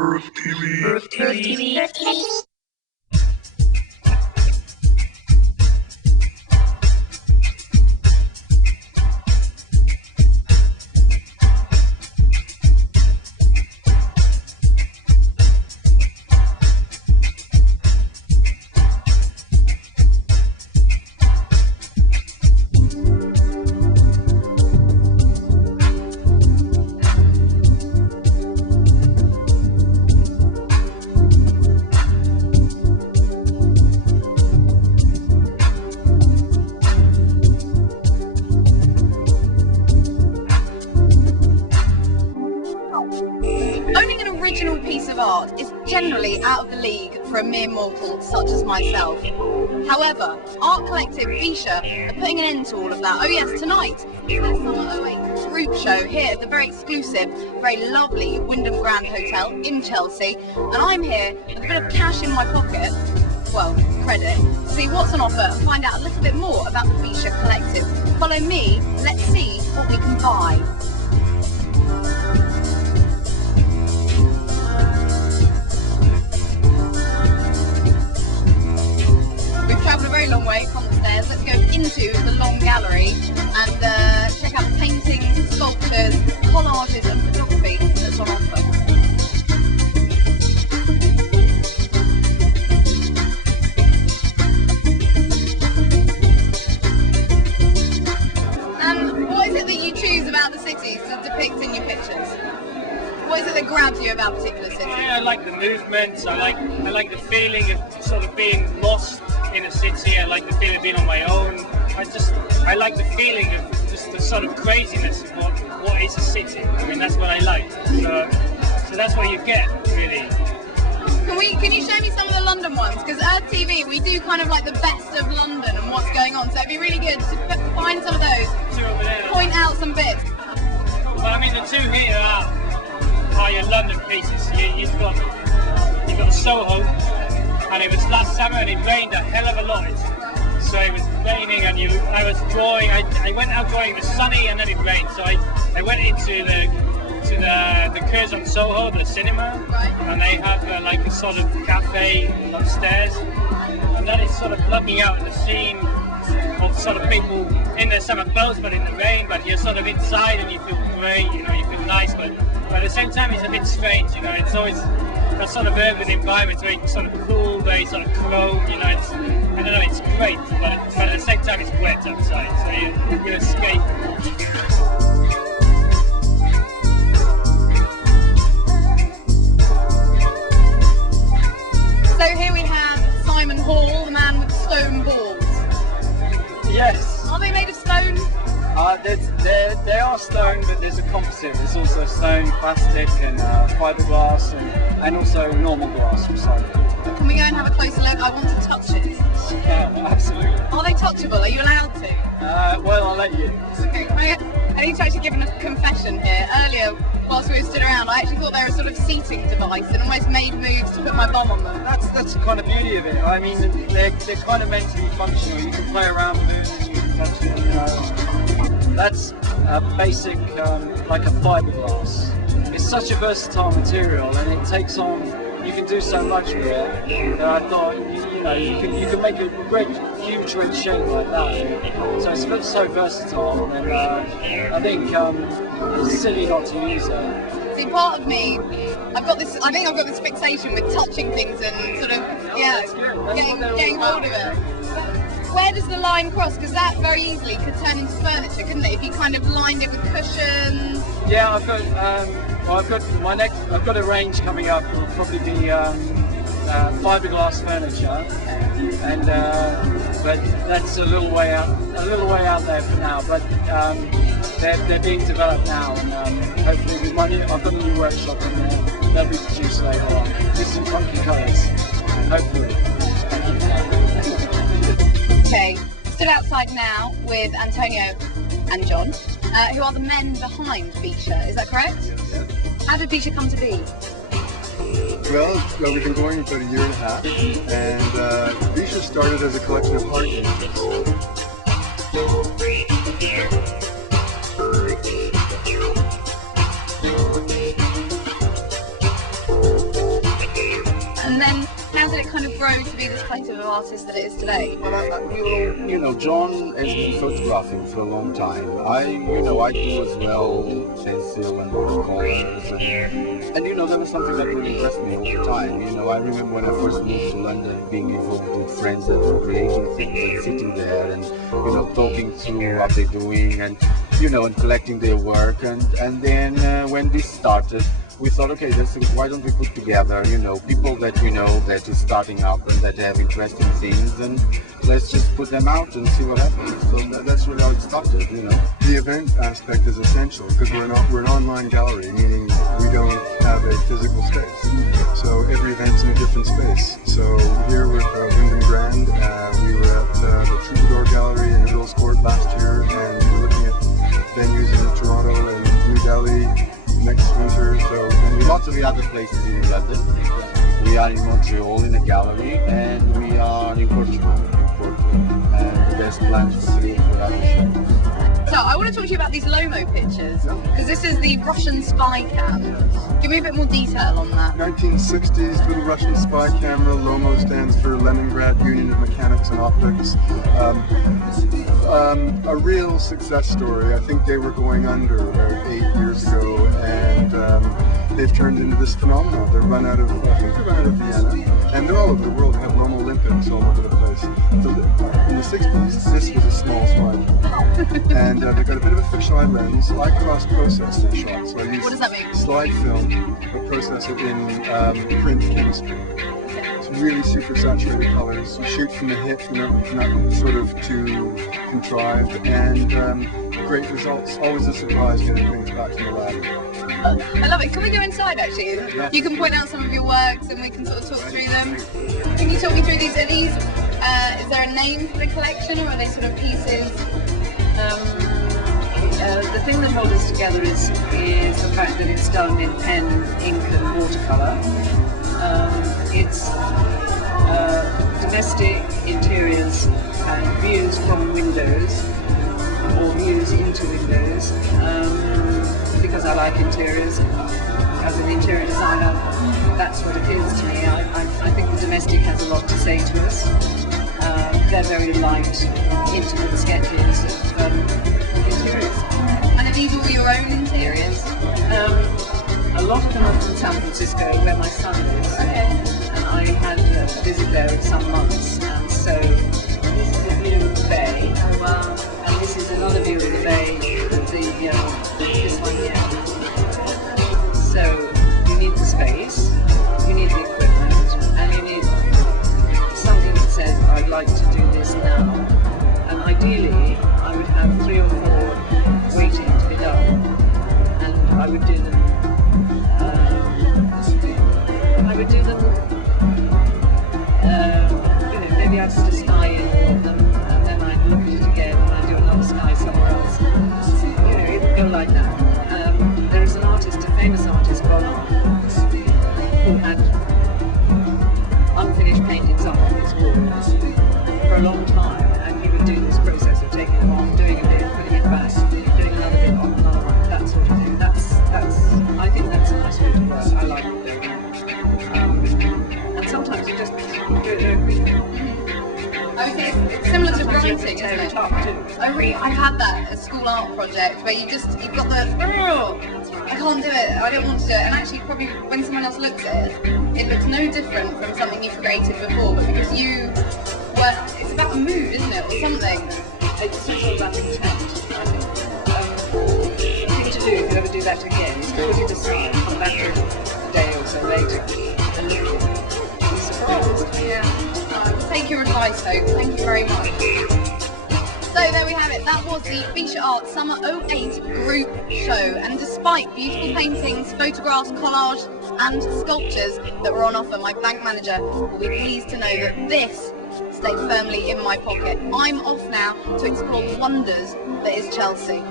Earth TV. Owning an original piece of art is generally out of the league for a mere mortal such as myself. However, art collective Bicha are putting an end to all of that. Oh yes, tonight is their Summer '08 group show here at the very exclusive, very lovely Wyndham Grand Hotel in Chelsea, and I'm here with a bit of cash in my pocket, well, credit, to see what's on offer and find out a little bit more about the Bicha collective. Follow me, let's see what we can buy. Travel a very long way from the stairs. Let's go into the long gallery and check out the paintings, sculptures, collages and photography that's on offer. And what is it that you choose about the cities to depict in your pictures? What is it that grabs you about particular cities? I like the movements, I like the feeling of sort of being lost in a city. I like the feeling of being on my own. I like the feeling of just the sort of craziness of what is a city. I mean, that's what I like. So that's what you get, really. Can you show me some of the London ones? Because Earth TV, we do kind of like the best of London and what's going on. So it'd be really good to find some of those. Two over there. Point out some bits. Well, I mean, the two here are your London pieces. You've got Soho. And it was last summer and it rained a hell of a lot. So it was raining and I was drawing, I went out drawing, it was sunny and then it rained. So I went into the Curzon Soho, the cinema, right. And they have like a sort of cafe upstairs. And that is sort of looking out at the scene of sort of people in their summer clothes but in the rain, but you're sort of inside and you feel great, you know, you feel nice, but at the same time it's a bit strange, you know, it's always that sort of urban environment, very sort of cool, very sort of chrome, you know, I don't know, it's great, but at the same time it's wet outside, so you escape. So here we have Simon Hall, the man with the stone balls. Yes. Are they made of stone? They are stone, but there's a composite. There's also stone, plastic, and fiberglass, and also normal glass recycled. Can we go and have a closer look? I want to touch it. Absolutely. Are they touchable? Are you allowed to? Well, I'll let you. Okay. I need to actually give a confession here. Earlier, whilst we were stood around, I actually thought they were a sort of seating device and almost made moves to put my bum on them. That's the kind of beauty of it. I mean, they're kind of meant to be functional. You can play around with it, you can touch it, you know. That's a basic, like a fiberglass. It's such a versatile material, and it takes on. You can do so much with it that I thought, you know, you can make a great, huge red shape like that. So it's so versatile, and I think it's silly not to use it. See, part of me, I think I've got this fixation with touching things and sort of, getting hold of it. Where does the line cross? Because that very easily could turn into furniture, couldn't it? If you kind of lined it with cushions. Yeah, I've got a range coming up. It'll probably be fiberglass furniture, and but that's a little way out there for now. But they're being developed now, and hopefully with I've got a new workshop in there. They'll be produced later on. These some funky colours, hopefully. Okay, stood outside now with Antonio and John, who are the men behind Bicha, is that correct? How did Bicha come to be? Well, we've been going about a year and a half, and Bicha started as a collection of art images. grow to be this collective of artists that it is today? Well, you know, John has been photographing for a long time. I do as well, pencil and watercolors, and you know, that was something that really impressed me all the time. You know, I remember when I first moved to London, being involved with friends that were creating things and sitting there and, you know, talking through what they're doing and, you know, and collecting their work. And then when this started, we thought, okay, why don't we put together, you know, people that we know that is starting up and that have interesting things, and let's just put them out and see what happens. So that's really how it started, you know. The event aspect is essential because we're an online gallery, meaning we don't have a physical space. So every event's in a different space. So here with Wyndham Grand, we were at the Troubadour Gallery in Earl's Court last year, and we were looking at venues in Toronto and New Delhi next winter. So and lots of the other places in London. We are in Montreal in a gallery, and we are in Portugal. And there's plans for 3 or 4 other shows. So I want to talk to you about these Lomo pictures, because this is the Russian spy cam. Give me a bit more detail on that. 1960s little Russian spy camera. Lomo stands for Leningrad Union of Mechanics and Optics. A real success story. I think they were going under about 8 years ago, and they've turned into this phenomenon. I think they run out of Vienna, and they're all over the world. They have Lomo Olympics all over the place. So in the 60s, this was a small spy camera, and they've got a bit of a fisheye lens. I cross-process their shots. So I use What does that mean? slide film, but process it in print chemistry. Really super saturated colors. You shoot from the hip, you know, not sort of too contrived, and great results. Always a surprise getting things back from the lab. I love it. Can we go inside actually? Yeah. You can point out some of your works and we can sort of talk through them. Can you talk me through these? Are these, is there a name for the collection, or are they sort of pieces? The thing that holds us together is the fact that it's done in pen, ink and watercolour. It's domestic interiors and views from windows, or views into windows, because I like interiors. As an interior designer, that's what appeals to me. I think the domestic has a lot to say to us. They're very light, intimate sketches of interiors. And are these all your own interiors? A lot of them are from San Francisco, where my son is. And I had a visit there in some months, and so this is a view of the bay. Oh wow. And this is another view of the bay, this one here. So you need the space, you need the equipment, and you need something that says, I'd like to do this now. And ideally, I would have 3 or 4 waiting to be done, and I would do them. Maybe I'd put a sky in all of them, and then I'd look at it again, and I'd do another sky somewhere else. You know, it would go like that. There is an artist, a famous artist, Bonan, who had unfinished paintings up on his walls for a long time, and he would do this process of taking them off, doing a bit, putting it back, doing another bit on another one, that sort of thing. I think that's a nice way to work. I like it. And sometimes you just do it very quickly. Okay, it's similar to writing, isn't Tear it? it up too. I've had that at a school art project where you've got the, I can't do it, I don't want to do it, and actually probably when someone else looks at it, it looks no different from something you've created before, but because it's about a mood, isn't it, or something? It's all about intent, I think. The thing to do if you ever do that again is to put it aside, come back a day or so later, and look at it. Be surprised. Yeah. Take your advice, Hope. Thank you very much. So there we have it. That was the Bicha Art Summer 08 group show. And despite beautiful paintings, photographs, collage and sculptures that were on offer, my bank manager will be pleased to know that this stayed firmly in my pocket. I'm off now to explore the wonders that is Chelsea.